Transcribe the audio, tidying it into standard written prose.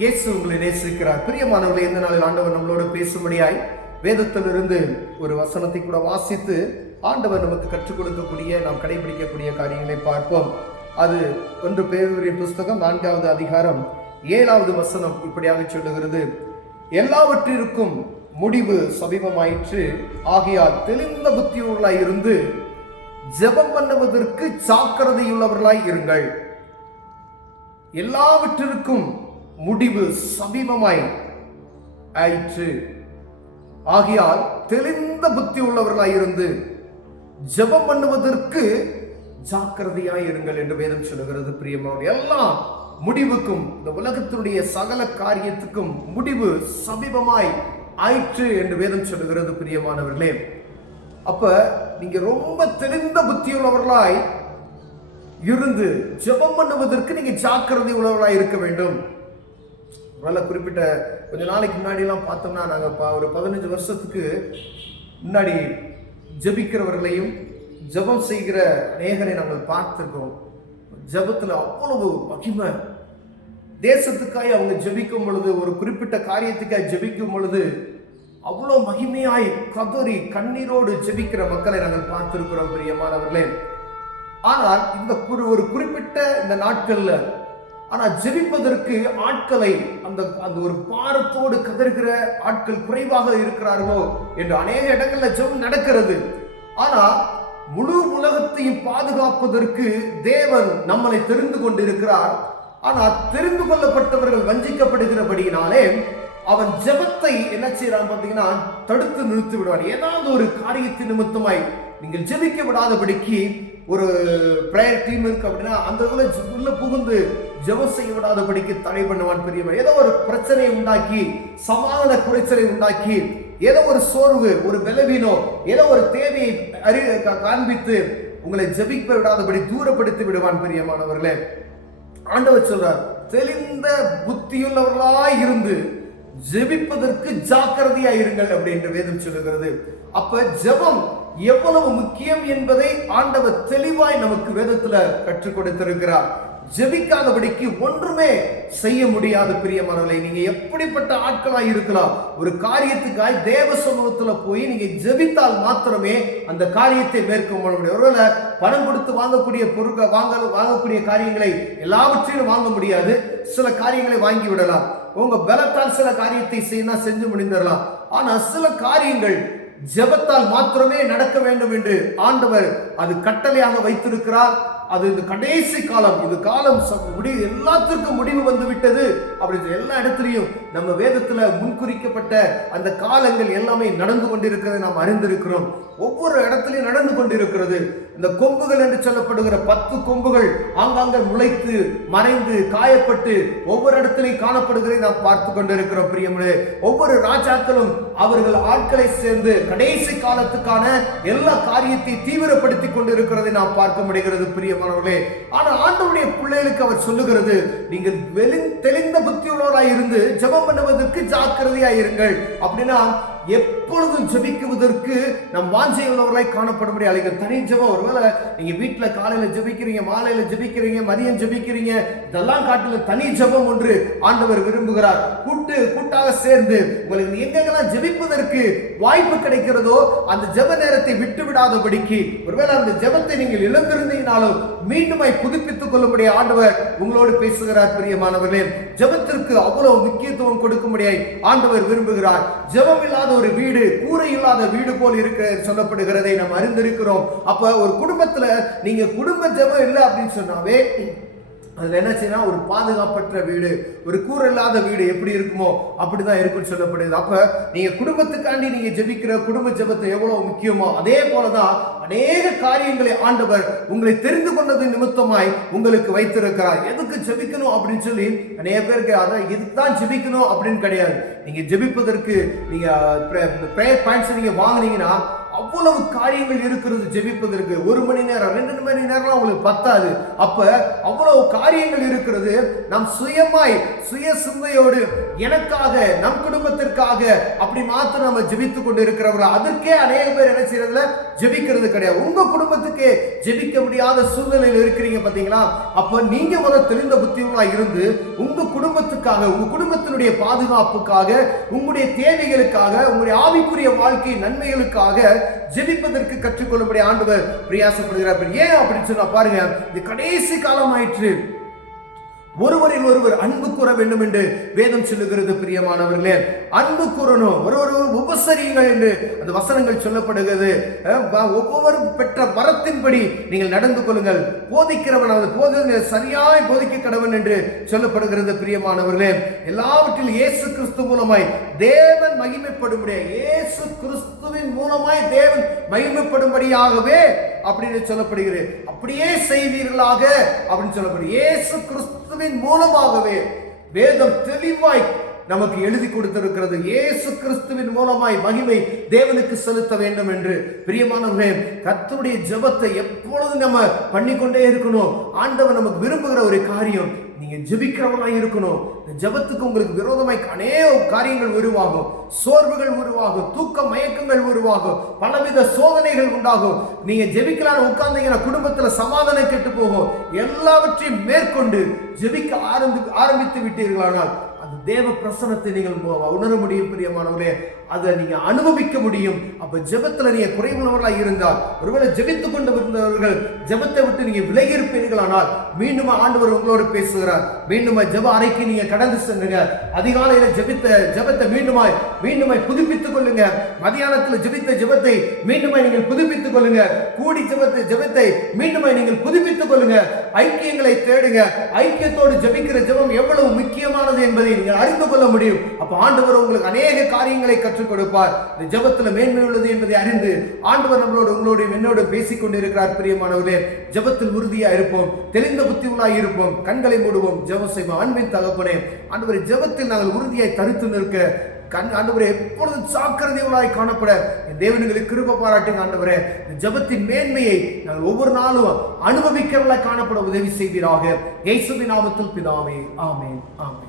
இயேசு உங்களை நேசிக்கிறார். பிரியமானவர்களே, இந்த நாளில் ஆண்டவர் நம்மளோடு பேசும்படியாய் வேதத்திலிருந்து ஒரு வசனத்தை கூட வாசித்து ஆண்டவர் நமக்கு கற்றுக் கொடுக்கக்கூடிய, நாம் கடைபிடிக்கக்கூடிய காரியங்களை பார்ப்போம். அது 1 பேதுருவின் புஸ்தகம் 4வது அதிகாரம் 7வது வசனம் இப்படியாக சொல்லுகிறது: எல்லாவற்றிற்கும் முடிவு சமீபமாயிற்று, ஆகையால் தெளிந்த புத்தியுள்ளவர்களாய் இருந்து ஜெபம் பண்ணுவதற்கு ஜாக்கிரதையுள்ளவர்களாய் இருங்கள். எல்லாவற்றிற்கும் முடிவு சமீபமாய் ஆயிற்று, ஆகையால் தெளிந்த புத்தி உள்ளவர்களாய் இருந்து ஜெபம் பண்ணுவதற்கு ஜாக்கிரதையாய் இருங்கள் என்று வேதம் சொல்லுகிறது. பிரியமானவர்களே, எல்லா முடிவுக்கும், இந்த உலகத்தினுடைய சகல காரியத்துக்கும் முடிவு சமீபமாய் ஆயிற்று என்று வேதம் சொல்லுகிறது. பிரியமானவர்களே, அப்ப நீங்க ரொம்ப தெளிந்த புத்தியுள்ளவர்களாய் இருந்து ஜெபம் பண்ணுவதற்கு நீங்க ஜாக்கிரதை உள்ளவர்களாய் இருக்க வேண்டும். நல்ல குறிப்பிட்ட கொஞ்ச நாளைக்கு முன்னாடி எல்லாம் பார்த்தோம்னா, நாங்க ஒரு 15 வருஷத்துக்கு முன்னாடி ஜெபிக்கிறவர்களையும் ஜெபம் செய்கிற அநேகரை நாங்கள் பார்த்திருக்கோம். ஜெபத்துல அவ்வளவு மகிமை, தேசத்துக்காய் அவங்க ஜெபிக்கும் பொழுது, ஒரு குறிப்பிட்ட காரியத்துக்காய் ஜெபிக்கும் பொழுது அவ்வளவு மகிமையாய் கதறி கண்ணீரோடு ஜெபிக்கிற மக்களை நாங்கள் பார்த்திருக்கிறோம். பிரியமானவர்களே, ஆனால் இந்த ஒரு குறிப்பிட்ட இந்த நாட்கள்ல ஜெபிப்பதற்கு ஆட்களை, அந்த ஒரு பாரத்தோடு கதறுகிற ஆட்கள் குறைவாக இருக்கிறார்களோ என்று அநேக இடங்கள்ல ஜெபம் நடக்கிறது. ஆனா முழு உலகத்தையும் பாதுகாப்பதற்கு தேவன் நம்மளை தெரிந்து கொண்டிருக்கிறார். ஆனால் தெரிந்து கொள்ளப்பட்டவர்கள் வஞ்சிக்கப்படுகிறபடியினாலே அவன் ஜெபத்தை என்ன செய்யறான் பார்த்தீங்கன்னா, தடுத்து நிறுத்தி விடுவான். ஏதாவது ஒரு காரியத்தின் நிமித்தமாய் நீங்கள் ஜெபிக்க விடாதபடிக்கு, ஒரு பிரேயர் டீம் இருக்கு அப்படின்னா அந்த உள்ள புகுந்து ஜெபம் செய்ய விடாதபடிக்கு தடை பண்ணுவான். பெரியவன் ஏதோ ஒரு பிரச்சனையை உண்டாக்கி, சமாதான குறைச்சலை உண்டாக்கி, ஏதோ ஒரு சோர்வு, ஒரு பலவீனம், ஏதோ ஒரு தேவையை காண்பித்து உங்களை ஜெபிக்க விடாதபடி தூரப்படுத்தி விடுவான். பிரியமானவர்களே, ஆண்டவர் சொல்றார், தெளிந்த புத்தியுள்ளவர்களாய் இருந்து ஜெபிப்பதற்கு ஜாக்கிரதையா இருங்கள் அப்படின்னு வேதம் சொல்லுகிறது. அப்ப ஜெபம் எவ்வளவு முக்கியம் என்பதை ஆண்டவர் தெளிவாய் நமக்கு வேதத்துல கற்றுக் கொடுத்திருக்கிறார். ஜெபிக்காதபடிக்கு ஒன்றுமே செய்ய முடியாது. பிரியமானவர்களே, நீங்க எப்படிப்பட்ட ஆட்களாய் இருக்கலாம், ஒரு காரியத்துக்காய் தேவ சமூகத்துல போய் நீங்க ஜெபித்தால் மாத்திரமே அந்த காரியத்தை மேற்கொள்ள முடியும். ஒருவேளை பணம் கொடுத்து வாங்கக்கூடிய பொருட்கள், வாங்கக்கூடிய காரியங்களை எல்லாவற்றையும் வாங்க முடியாது. சில காரியங்களை வாங்கி விடலாம். உங்க பலத்தால் சில காரியத்தை செஞ்சு முடிந்துடலாம். ஆனா சில காரியங்கள் ஜெபத்தால் மாத்திரமே நடக்க வேண்டும் என்று ஆண்டவர் அது கட்டளையாக வைத்திருக்கிறார். அது இந்த கடைசி காலம், இது காலம் முடிவு, எல்லாத்திற்கும் முடிவு வந்து விட்டது அப்படின்னு எல்லா இடத்துலையும் நம்ம வேதத்துல முன்குறிக்கப்பட்ட அந்த காலங்கள் எல்லாமே நடந்து கொண்டிருக்கிறதை நாம் அறிந்திருக்கிறோம். ஒவ்வொரு இடத்துலையும் நடந்து கொண்டிருக்கிறது. இந்த கொம்புகள் என்று சொல்லப்படுகிற 10 கொம்புகள் ஆங்காங்க முளைத்து மறைந்து காயப்பட்டு ஒவ்வொரு இடத்திலையும் காணப்படுகிறதை நாம் பார்த்து கொண்டிருக்கிறோம். பிரியங்களே, ஒவ்வொரு ராஜாக்களும் அவர்கள் ஆட்களை சேர்ந்து கடைசி காலத்துக்கான எல்லா காரியத்தை தீவிரப்படுத்தி கொண்டிருக்கிறதை நாம் பார்க்க முடிகிறது. பிரியமானவர்களே, ஆனா ஆண்டவருடைய பிள்ளைகளுக்கு அவர் சொல்லுகிறது, நீங்கள் தெளிந்த புத்தியுள்ளவராய் இருந்து ஜெபம் பண்ணுவதற்கு ஜாக்கிரதையாய் இருங்கள். அப்படின்னா எப்பொழுதும் ஜெபிக்குவதற்கு நம் வாஞ்சை உள்ளவர்களாய் காணப்பட முடியாது. தனி ஜெபம், ஒருவேளை நீங்க வீட்டுல காலையில ஜெபிக்கிறீங்க, மாலையில ஜெபிக்கிறீங்க, மதியம் ஜெபிக்கிறீங்க, இதெல்லாம் காட்டில தனி ஜெபம் ஒன்று ஆண்டவர் விரும்புகிறார். கூட்டாக சேர்ந்து உங்களுக்கு எங்கெல்லாம் ஜெபிப்பதற்கு வாய்ப்பு கிடைக்கிறதோ அந்த ஜெப நேரத்தை விட்டு விடாதபடிக்கு, ஒருவேளை அந்த ஜெபத்தை நீங்கள் இழந்திருந்தீங்கனாலும் மீண்டுமாய் புதுப்பித்துக் கொள்ளும்படியா ஆண்டவர் உங்களோடு பேசுகிறார். பிரியமானவர்களே, ஜெபத்திற்கு அவ்வளவு முக்கியத்துவம் கொடுக்கும்படியாய் ஆண்டவர் விரும்புகிறார். ஜெபம் இல்லாத ஒரு வீடு கூரை இல்லாத வீடு போல் இருக்க சொல்லப்படுகிறதை நாம் அறிந்திருக்கிறோம். அப்ப ஒரு குடும்பத்துல நீங்க குடும்ப ஜெபம் இல்லை அப்படின்னு சொன்னாவே அதுல என்ன செய்யணும், ஒரு பாதுகாப்பற்ற வீடு, ஒரு கூரை இல்லாத வீடு எப்படி இருக்குமோ அப்படிதான் இருக்குன்னு சொல்லப்படுது. அப்ப நீங்க குடும்பத்துக்காண்டி நீங்க ஜெபிக்கிற குடும்ப ஜெபத்தை எவ்வளவு முக்கியமோ அதே போலதான் அநேக காரியங்களை ஆண்டவர் உங்களை தெரிந்து கொண்டது நிமித்தமாய் உங்களுக்கு வைத்திருக்கிறார். எதுக்கு ஜெபிக்கணும் அப்படின்னு சொல்லி அநேக பேருக்கு அதை இதுதான் ஜெபிக்கணும் அப்படின்னு கிடையாது. நீங்க ஜெபிப்பதற்கு நீங்க பிரேயர் பாயிண்ட்ஸ் நீங்க வாங்கினீங்கன்னா அவ்வளவு காரியங்கள் இருக்கிறது ஜெபிப்பதற்கு. 1 மணி நேரம் 2 மணி நேரம் உங்களுக்கு பத்தாது. அப்ப அவ்வளவு காரியங்கள் இருக்கிறது. நாம் சுய சிந்தையோடு எனக்காக நம் குடும்பத்திற்காக அப்படி மாத்திரம் நம்ம ஜெபித்துக் கொண்டு இருக்கிறவர்கள் அதற்கே அநேக பேர் என்ன செய்யறதுல ஜெபிக்கிறது கிடையாது. உங்க குடும்பத்துக்கே ஜெபிக்க முடியாத சூழ்நிலையில் இருக்கிறீங்க பாத்தீங்களா? அப்ப நீங்க முதல் தெளிந்த புத்தியுள்ளா இருந்து உங்க குடும்பத்துக்காக, உங்க குடும்பத்தினுடைய பாதுகாப்புக்காக, உங்களுடைய தேவைகளுக்காக, உங்களுடைய ஆவிக்குரிய வாழ்க்கை நன்மைகளுக்காக ஜெபிப்பதற்கு கற்றுக்கொள்ளும்படி ஆண்டவர் பிரயாசப்படுகிறார். ஏன் அப்படின்னு சொன்னா பாருங்க, இந்த கடைசி காலம் ஆயிற்று. ஒருவரில் ஒருவர் அன்பு கூற வேண்டும் என்று வேதம் சொல்லுகிறது. பிரியமானவர்களே, அன்பு கூறணும், ஒருவர் உபசரியுங்கள் என்று அந்த வசனங்கள் சொல்லப்படுகிறது. ஒவ்வொரு பெற்ற வரத்தின்படி நீங்கள் நடந்து கொள்ளுங்கள், போதிக்கிறவன் போது சரியாய் போதிக்க கடவன் என்று சொல்லப்படுகிறது. பிரியமானவர்களே, எல்லாவற்றிலும் இயேசு கிறிஸ்து மூலமாய் தேவன் மகிமைப்படும்படியா, இயேசு கிறிஸ்துவின் மூலமாய் தேவன் மகிமைப்படும்படியாகவே அப்படின்னு சொல்லப்படுகிறது. அப்படியே செய்வீர்களாக அப்படின்னு சொல்லப்படுகிறது. இயேசு கிறிஸ்துவின் மூலமாகவே வேதம் தெளிவாய் நமக்கு எழுதி கொடுத்திருக்கிறது. இயேசு கிறிஸ்துவின் மூலமாய் மகிமை தேவனுக்கு செலுத்த வேண்டும் என்று. பிரியமானவர்களே, கர்த்தருடைய ஜெபத்தை எப்பொழுது நம்ம பண்ணிக்கொண்டே இருக்கணும். ஆண்டவர் நமக்கு விரும்புகிற ஒரு காரியம், நீங்க ஜெபிக்கிறவங்களா இருக்கணும். ஜெபத்துக்கு உங்களுக்கு விரோதமாய் அநேக காரியங்கள் உருவாகும், சோர்வுகள் உருவாகும், தூக்க மயக்கங்கள் உருவாகும், பலவித சோதனைகள் உண்டாகும். நீங்க ஜெபிக்கலான்னு உட்கார்ந்தீங்கன்னா குடும்பத்துல சமாதானம் கெட்டு போகும். எல்லாவற்றையும் மேற்கொண்டு ஜெபிக்க ஆரம்பித்து விட்டீர்களானால் அது தேவ பிரசன்னத்தை நீங்கள் உணர முடியும். பிரியமானவர்களே, அதை நீங்க அனுபவிக்க முடியும். அப்ப ஜெபத்துல நீங்க குறைவுள்ளவர்களாக இருந்தால், ஒருவேளை ஜெபித்துக் கொண்டு இருந்தவர்கள் ஜெபத்தை விட்டு நீங்க விலகி இருப்பீர்களானால் மீண்டும் ஆண்டவர் உங்களோடு பேசுகிறார். மீண்டும் ஜெப அறைக்கு நீங்க கடந்து செல்லுங்க. அதிகாலையில ஜெபத்தை மீண்டுமாய் புதுப்பித்துக் கொள்ளுங்க. மதியானத்தில் ஜெபித்த ஜெபத்தை மீண்டுமாய் நீங்கள் புதுப்பித்துக் கொள்ளுங்க. கூடி ஜெபத்தை மீண்டுமாய் நீங்கள் புதுப்பித்துக் கொள்ளுங்க. ஐக்கியங்களை தேடுங்க. ஐக்கியத்தோடு ஜெபிக்கிற ஜெபம் எவ்வளவு முக்கியமானது என்பதை நீங்கள் அறிந்து கொள்ள முடியும். அப்ப ஆண்டவர் உங்களுக்கு அநேக காரியங்களை கற்றுக் கொடுப்பார். இந்த ஜெபத்துல மேன்மை உள்ளது என்பதை அறிந்து ஆண்டவர் உங்களோடு என்னோடு பேசிக் கொண்டிருக்கிறார். பிரியமானவர்களே, ஜெபத்தில் உறுதியா இருப்போம், தெளிந்த புத்தியுள்ளாய் இருப்போம், கண்களை மூடுவோம், ஜெபம் செய்வோம். அன்பின் தகப்பனே, ஆண்டவரே, ஜெபத்தில் நாங்கள் உறுதியாய் தரித்து நிற்க ஆண்டவரே எப்பொழுதும் ஜாக்கிரதையுள்ளாய் காணப்பட தேவனுங்களுக்கு கிருபை பாராட்டுங்க. ஆண்டவரே, ஜெபத்தின் மேன்மையை நாங்கள் ஒவ்வொரு நாளும் அனுபவிக்கிறவர்களாய் காணப்பட உதவி செய்வீராக. இயேசுவின் நாமத்தில் பிதாவே, ஆமென், ஆமென்.